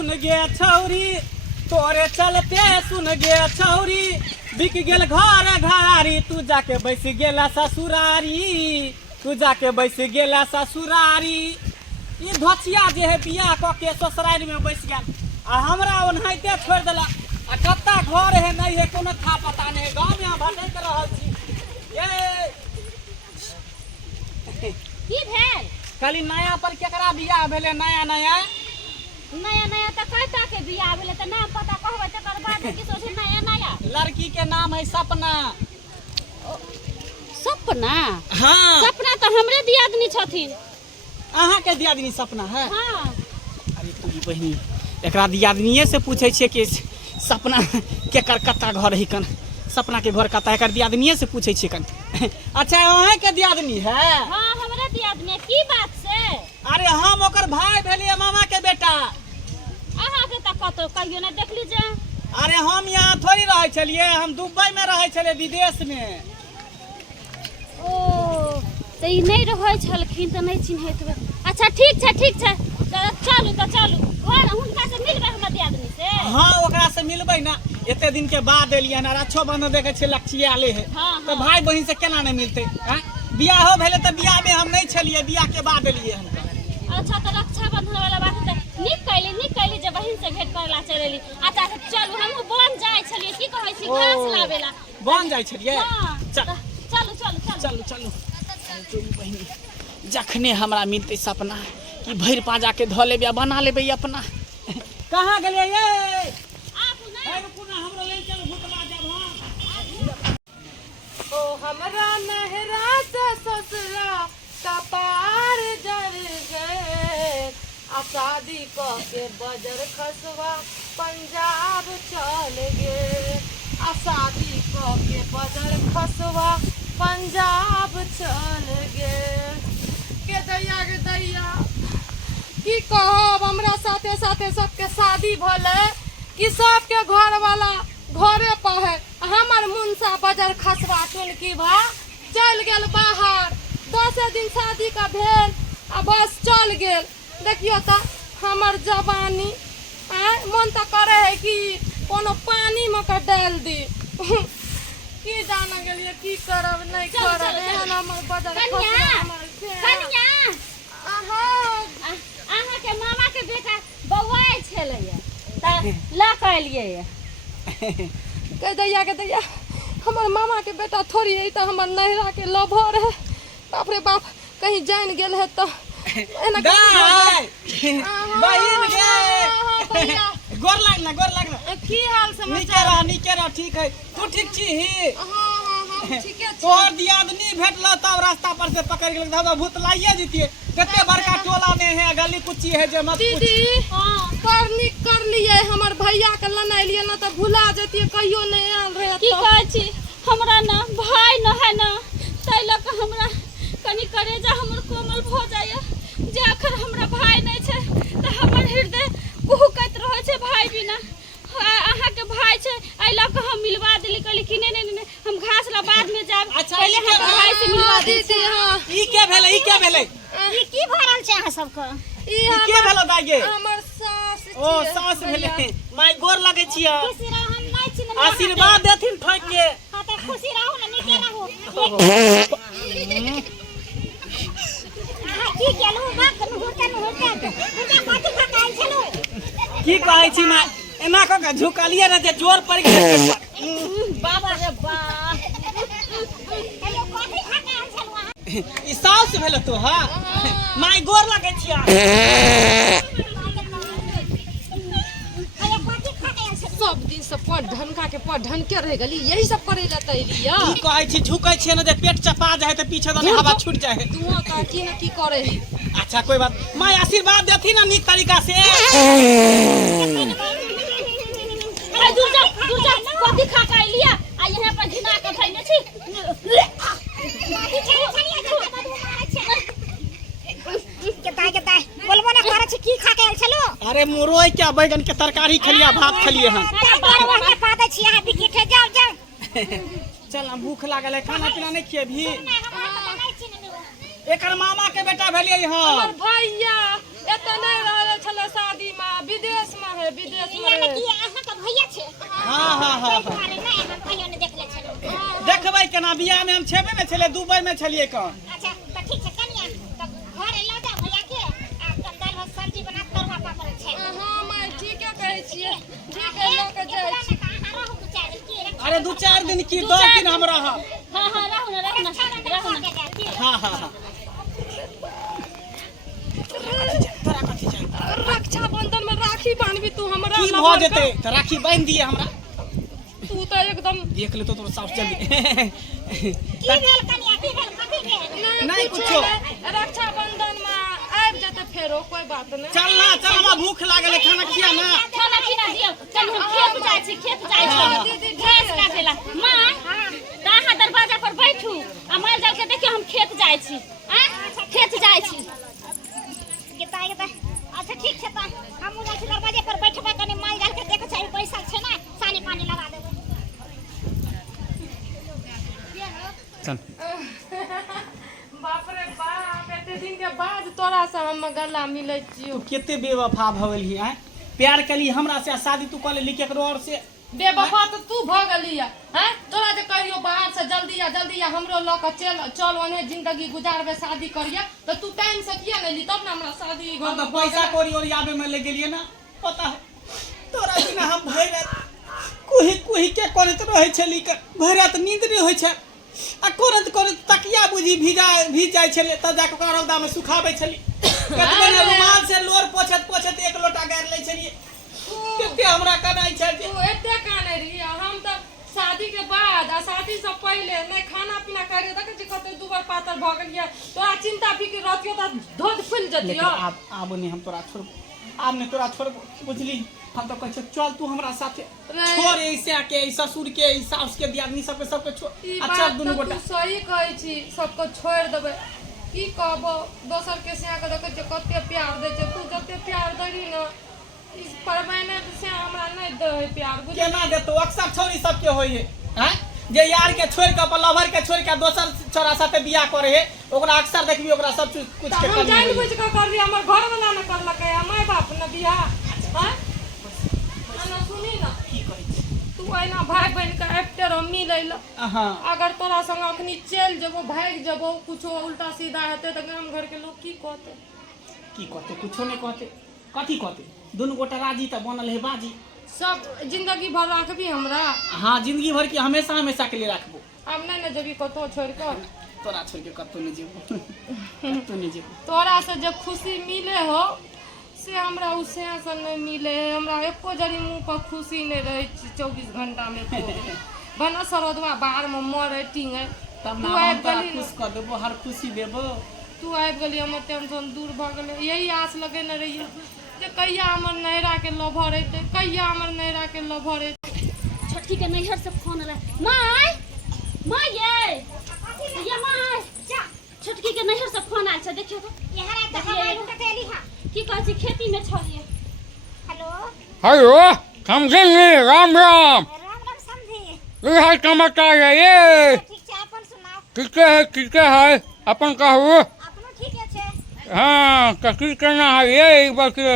सुन गे छौरी, तोरे चलते सुन गे छौरी, बिक गेल घर घरारी, तू जाके बैस गेला ससुरारी, तू जाके बैस गेला ससुरारी। ई धोचिया जे है बियाह क के ससुरारी में बैस गेल आ हमरा ओनाहिते छोड़ देला। आ कत्ता घर है नहीं है कोनो था पता नहीं, गाँव में भटक रहल छी। की भेल? खाली नया पर केकरा बियाह भेले? नया नया नया नया तो कहता के बियाह भेले त नाम पता कहबै तकर बाद की सोचे नया नया। लड़की के नाम है सपना। सपना? हाँ सपना तो हमरे दियादनी छथिन। अहाँ के दियादनी सपना है? हाँ। अरे तू बहिनी एकरा दियादनीये से पूछे छे कि सपना केकर कत्ता घर है कन, सपना के घर कत्ता एकर दियादनीये से पूछे छे कन। अच्छा अहाँ के दियादनी है? हाँ हमरे दियादनी। की बात से? अरे हम ओकर भाई भेलिए, मामा के बेटा। अहाँ के त कतो कहियो नहीं देख लीजिए। अरे हम यहाँ थोड़ी रहे छलिए, हम दुबई में रहे छले, विदेश में। ओ तो ई नहीं रहे छलखिन तो नहीं चिन्हैत बे। अच्छा ठीक छै ठीक छै, चलू तो चलू घर हुनका से मिलबै हमरा दियादनी से। हाँ ओकरा से मिलबै ना, एते दिन के बाद एलिए ना, रक्षो बंधन देखे छे लक्षियाले है। हाँ, तो भाई बहन से केना नहीं मिलते? बियाह हो भेले तो बियाह में हम नहीं छलिए, बियाह के बाद एलिए हम। अच्छा तो रक्षाबंधन वाला बात है, निक कैली जे बहिन से भेंट करला चलेली। अच्छा तो चलू हम बन जाय छलिए, की कहै छी घास लावेला बन जाय छलिए। हां चल चलू चलू चलू चलू चलू बहिनी, जखने हमरा मिलते सपना कि भैर पाजा के ध लेबे बना लेबे अपना। कहाँ गेलिए ये? आपू नहीं पुनः हमरो ले चल भूतला जब। हां ओ हमरा नहरा से ससुरा कपार जर गए, आ शादी क के बजर खसवा पंजाब चल गए, आ शादी क के बजर खसवा पंजाब चल गए। के दैया की कहब, हमरा साथे साथे सबके शादी भले कि सबके घर वाला घरे पर है। हमर मुंसा बजर खसवा टुनकी भा चल गेल बाहर, 10 दिन शादी का भेल आ बस चल गेल। देखियो तो हमर जवानी मन तो करे है कि कोनो पानी में का डाल दी। की जान गेलिए की करब नहीं करब, एहन हमर बजर कन्या अहाँ के मामा के बेटा बौआए छलैया त ला के एलिए। कह दैया हमर मामा के बेटा थोड़ी है, तो हमर नहरा के लभर है। बाप रे बाप कहीं जान गेल है तो बहिन गे गोर लगना। की हाल समाचार? नीके रह ठीक है। तू ठीक छी ही? हां ठीके छी। तोहर दियादनी भेटल तब रास्ता पर से पकड़ के हम भूत लाइए जीतिए। कते बड़का टोला में है, गली कुची है जे मत पूछ। दीदी कर लिए हमर भैया के लना लिए ना तो भुला जतिए, कहियो नहीं आल रहे। की कहै छी हमरा ना भाई न है ना, तै लक हमरा कनी करेजा हमर कोमल भ जाय। जे अखर हमरा भाई नहीं छे त हमर हृदय कुहुकत रहे छे भाई बिना। अहाँ के भाई छे आई लक हम मिलवा देली, कहली कि नहीं हम घास ला बाद में जाब। अच्छा, पहले हम भाई से मिलवा दीदी। हां ई के भेले? ई की भरल छे अहाँ सब का? ई के भेलो दागे? हमर सास छी। ओ सास भेले। माय गोर लगे छियै। खुशी रहू, हम नहीं छी ना आशीर्वाद देथिन ठोक के। हां त खुशी रहू ना, नीके रहू। की केलु बात कनु होते कथि खकाई छलु? की कहै छी माय? एना क के झुकलिए ना जे जोर पड़ गेल। बाबा रे बा हेलो कथि खकाई छलु अहाँ? ई सास भेल तो। हां माय गोर लगे छियै। सब दिन से ढनका के ढनके रह गली, यही सब करे लेते लिया। की कहै छी झुकै छै ना जे पेट चपा जाए त पीछे दने हवा छूट जाए। तू का की न की करे ही। अच्छा कोई बात, माय आशीर्वाद देथिन ना नीक तरीका से। अरे दूर जा कथि खकाई लिया आ यहां पर घिना के खैने छी। केता बोलबो ना करे छी की खा के आइल छलो? अरे मोरोई क्या बैगन के तरकारी खलिया, भात खलिए हन। बारवा पादे छी अहाँ बिकेठे जाओ। चल हम भूख लागल है, खाना पीना नहीं खिएबी? एकर मामा के बेटा भेलिए। हां हमर भैया एत नहीं रहल छले शादी में, विदेश में विदेश में यानी रहे। कि अहाँ के भैया छै हाँ हाँ हाँ हाँ अरे नहीं हम कहियो नहीं देखले छलौ देखबै केना बियाह में हम छेबे ने छले दुबई में छलिए कौन अच्छा तो ठीक छै कनिया तो घर ल जा भैया के आ दाल भात सब्जी बना के तरुआ पापड़ छै हाँ माय ठीक है कहै छियै ठीक है ल के जाय छी अहाँ रहू दू चार दिन की अरे 2-4 दिन की 10 दिन हम रहब हां हां रहू ना हाँ हाँ हाँ तोरा कथी चाहिए रक्षाबंधन में राखी बांधबी तू हमरा की भ जेते त राखी बांध दिए हमरा तू तो एकदम देख ले तो तोरा साफ जल्दी की भेल कनिया की भेल कथी भेल नहीं कुछो रक्षाबंधन में आबि जते फेरो कोई बात नहीं चल ना चल हमरा भूख लागल है खाना खिया ना खाना पीना दियो चल हम खेत जाय छी दीदी, घास काटेला मां ता अहाँ दरवाजा पर बैठू आ माल जाल के देखियो हम खेत जाय छी खेत जाय छी गेता अच्छा ठीक छै त हम जाय छी दरवाजे पर बैठबे कनी माल जाल के देख छै पैसा छै ना सानी पानी लगा देबै चल बाप रे बाप एते दिन के बाद तोरा से हम गला मिलै छियो तू केते बेवफा भवली है प्यार कली हमरा से शादी तू कर लेली केकरो और से बेवफा तो तू भ गली है तोरा जे कहियो बाहर से जल्दी आ हमरो ल के चल ओने जिंदगी गुजारबे शादी करिया तो तू टाइम से किया नहीं ली तब ना हमरा शादी हम तो पैसा कौड़ी और याबे में ले गेलिए ना पता है तोरा बिना हम भर रात कुही कुही के करत रहे छली भर रात नींद नहीं होय छै आ करत तकिया बुझी भीज जाय छले त जाके ओकरा रौदा में सुखाबै छली कतबे ने रुमाल से लोर पोछत एक लोटा गार लै छलिए केते हमरा कनाई छै तू एते काने रही हम तो शादी के बाद आ शादी से पहले नहीं खाना पीना करे देखे छी कते दुबर पातर भ गेलिए तोरा चिंता फिक्र रहतियो त धोध फुल जतियो अब नहीं हम तोरा छोड़बो अब नहीं तोरा छोड़बो बुझली हम तो कहै चल तू हमरा साथे छोड़ ऐसे के ससुर के सास के दियादनी सबके छोड़ अच्छा दुनु गोटा तू सही कहै छी सबको छोड़ देबे की कहबो दोसर के से के देखे छी कते प्यार दे छै तू जते प्यार दरी न इस परमानेंट से हमरा नहीं दे प्यार बुझ केना देतो अक्सर छोरी सबके होय है जे यार के छोड़ के अपन लवर के छोड़ के दोसर छोरा साथे बियाह करे है ओकरा अक्सर देखबी ओकरा सब कुछ के हम जान बुझ के कर रही हमर घर वाला न करलकै माय बाप न बियाह हैं ना सुनी ना की कहै तू एना भाई बहन के एक्टर हम मिलै ल हां अगर तोरा संग अखनी चल जबो भाग जबो कुछो उल्टा सीधा हेते त गांव घर के लोग की कहते कुछो नहीं कहते कथी कहते दोनों गोटा राजी त बनल है बाजी सब जिंदगी भर रखबी हमरा हाँ जिंदगी भर की हमेशा के लिए रखबो अब नहीं न जबी कतो छोड़ कर तोरा छोड़ के कतो नहीं जेबो कतो नहीं जेबो तोरा से जब खुशी मिले हो से हमरा उसे से नहीं मिले हमरा एको जरी मुंह पर खुशी नहीं रहे 24 घंटा में बना सरदवा बाहर में मरे टिंगे तब ना हम तोरा खुश कर देबो हर खुशी देबो तू आबि गेली हमर टेंशन दूर भ गेलै यही आस लगेने रहिए जे कहिया हमर नैरा के लभर हेतै कहिया हमर नैरा के लभर हेतै छोटकी के नैहर से फोन आला माय ये माय जा छोटकी के नैहर से फोन आल छै देखियो तो यहां त हमार उनका तेली हां की कहै छी खेती में छलिए हेलो हेलो समझेंगे राम राम राम समझी ये है समाचार है ये ठीक छै अपन सुनाओ किसके है अपन कहू अपनो ठीक छै हाँ कथी करना है ये बच्चे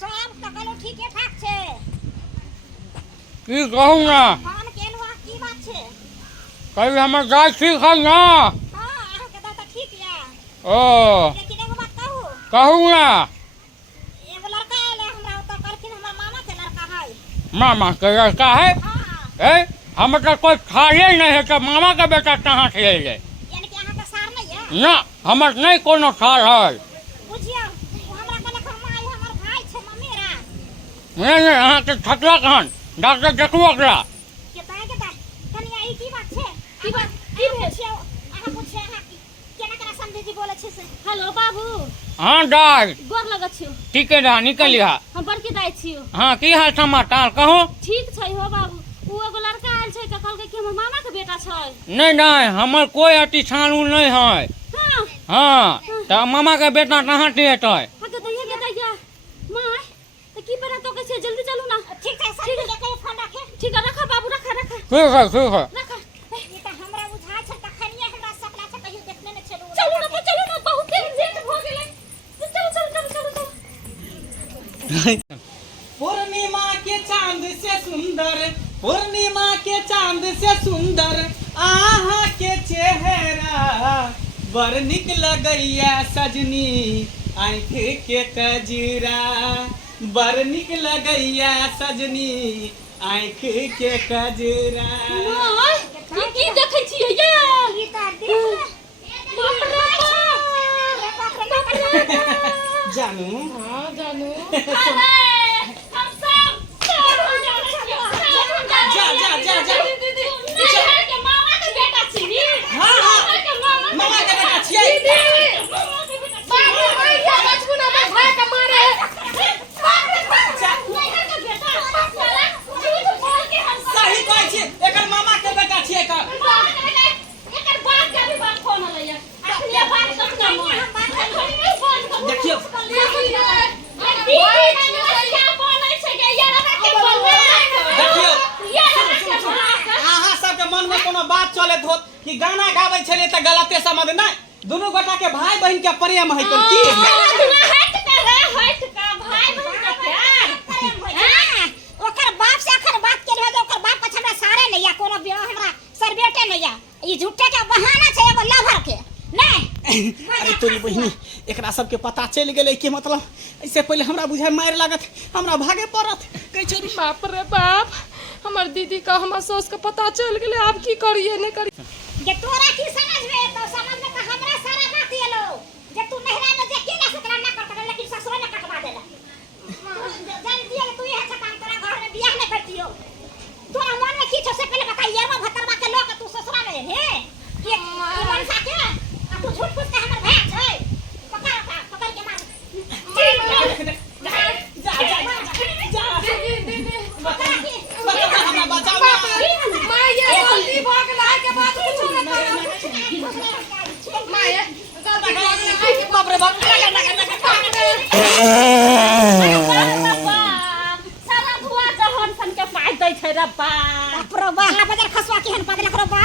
सब तकलो ठीके ठाक छै की कहूँ ना फोन केलवा की बात छै कभी हमारे गाय ठीक है ना हां अहाँ के त ठीक या ओ लेकिन एगो बात कहूँ ना एगो लड़का आले हमरा त कहलखिन हमर मामा के लड़का है मामा का लड़का है हां हम तो कोई खाए नहीं है तो मामा का बेटा कहाँ से ले यानी कि अहाँ के सार नहीं है ना हमार नहीं कोनो खाल है बुझियो हमरा कहलक माई हमर भाई छै मम्मीरा नहीं अहाँ के थकला कहाँ डॉक्टर देखू ओकरा केता कनिया ई की बात छै की भेल छै अहाँ पूछे अहाँ केना समझे जी बोले छै से हेलो बाबू हाँ दाई गोर लगत छियो ठीक है दा निकलिया हम बड़की दाई छियो हाँ की हाल समाचार कहो ठीक छै हो बाबू उ एगो लड़का आयल छै त कहलकै कि हमर मामा के बेटा छै नहीं हमर कोई अति छानू नहीं है हां हाँ तो मामा का बेटा कहाँ से हेतै हां तो दैया के दैया माय त की बना तो कैसे जल्दी चलू ना ठीक है सब लेके फोन रखे ठीक है रखा बाबू रखा ठीक है रखा ई त हमरा बुझा छै तखनिए हमरा सकला से कहियो देखने ने चलू ना बहुत दिन जेट भ गेलै चल पूर्णिमा के चांद से सुंदर, पूर्णिमा के चांद से सुंदर आहा के चेहरा, बर निक लगैया सजनी आँख के कजरा, बर निक लगैया सजनी आँख के कजरा। माय ई की देखै छियै ये बाप रे जानू हाँ जानू अरे हम सब हो जाने जा जा जा जा दीदी नहीं के मामा के बेटा छी नी। हाँ हाँ के मामा मामा के बेटा छियै। बाबू भाई जा बचपन में भाई के मारे सही कहै छी, एकर मामा के बेटा छियै एकर। देखियौ अहाँ सबके मन में कोनो बात चलत होत कि गाना गाबै छलियै त गलते समझ नहीं, दुनू गोटा के भाई बहन के प्रेम है तो की ओकर बाप से अखर बात के रहे ओकर बाप के हमरा सारे नहीं या कोनो बियाह हमरा सरबेटे नहीं या ई झूठे के बहाना छै एगो लभर के नहीं। अरे तोरी बहिनी एकरा सबके पता चल गेलै कि मतलब इससे पहले हमरा बुझाय मार लागत, हमरा भागे पड़त। कहै छै बाप रे बाप हमर दीदी का हमर सास का पता चल गेलै, अब की करिए नहीं करिए। जे तोरा की समझ में तो समझ में त हमरा सारा बात येलो जे तू नहरा में जे के ना सकरा ना कर लेकिन ससुर ने कटवा देला। जान दिए तू ये अच्छा काम तोरा घर में बियाह नहीं करतियो, तोरा मन में की छ से पहले बता ये भतरवा के लोग तू ससुरा में हे ये मनसा के तू झूठ फूस के हमर भाई छै पकड़ के मार जा जा जा जा दीदी बता हमरा बचाओ ना। मां ये गलती भ गेलै के बाद कुछ नहीं करब। मां ये गलती भ गेलै के बाप रे बाप सारा धुआ जहन सन के पाइ दै छै रे बा। बाप रे बा हमरा बजार खसवा केहन पागल करो बा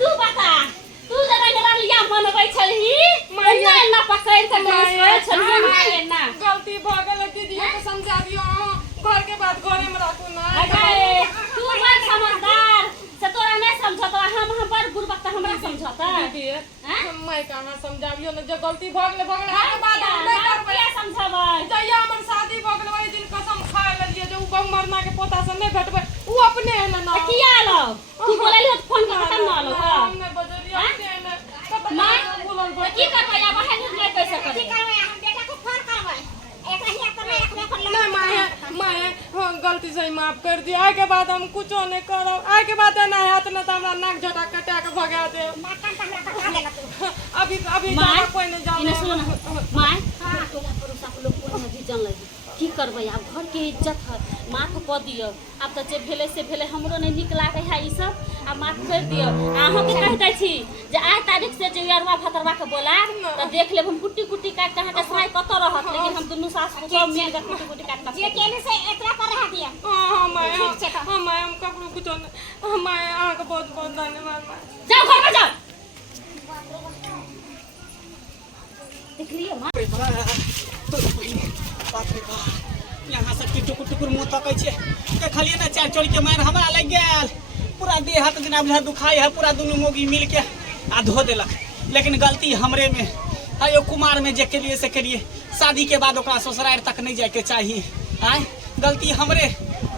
तू बता तू जरा जरा लिया मनबै छलही नहीं ना पकड़ के डोस छलही ना गलती भ गेलै दीदी के समझा दियो, घर के बात घरे में रखू ना। अरे तू बड़ समझदार से तोरा नहीं समझत हम बड़ बुर्बक हमरा समझत दीदी मैं कहां समझाबियो ना, जे गलती भ गेलै आगे बात हम नहीं करबै। के समझबै जहिया हमर शादी भ गेलै ओहि दिन कसम खाय लेलिए जे उ बहुमरना के पोता से नहीं भेटबै, उ अपने है ना। किया लो तू बोलली तो फोन के खत्म ना लो हम नहीं बजलिए अपने है ना मां बोलल तो की करबै अब है नहीं कैसे की करबै करबै हम बेटा को फोन करबै एक रही करबै एक में कर नहीं मां गलती से ही माफ कर दिया, आगे बाद हम कुछो नहीं करब। आगे बाद ना हाथ ना तो हमरा नाक झटा कटा के भगा दे। माकन त हमरा कटवा देला तू अभी अभी मां जाना कोई नहीं इने सुनो जाने। ना मां हां टोला पड़ोसा के लोग कोन भी जान लगी की करबै अब घर के इज्जत है माफ क दियो। अब तो जे भेले से भेले हमरो नहीं निक लागे है ई सब, अब माफ कर दियो। अहाँ के कह दै छी जे आज तारीख से जे यारवा भतरवा के बोलाब त देख लेब हम कुट्टी कुट्टी काट के के साय कत रहत, लेकिन हम दुनु सास सब मिल के कुट्टी कुट्टी काट जे केने से एकरा पर रह दिया हां मां हम ककरो कुछो नहीं। मां अहाँ के बहुत बहुत धन्यवाद मां। जाओ घर में जाओ। देख लियो मां बाप रे बाप यहाँ सब की टुकुर टुकुर मुंह तकै छै, देखलिए ना चार चोरी के मार हमरा लग गेल, पूरा देह हाथ जना बुझा दुखाई है, पूरा दुनू मोगी मिल के आ धो देलक। लेकिन गलती हमरे में आयो कुमार में जे केलिए से केलिए, शादी के बाद ओकरा ससुराल तक नहीं जाए के चाहिए। आय गलती हमरे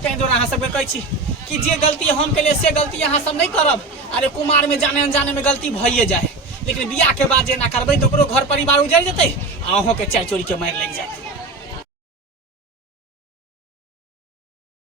तै दुआरे अहाँ सबके कहै छी कि जे गलती हम केलिए से गलती अहाँ सब नहीं करब। अरे कुमार में जाने अनजाने में गलती भइए जाए, लेकिन बियाह के बाद जे ना करबै तो ओकरो घर परिवार उजड़ जेतै, अहों के चाय चोरी के मार लग जाए।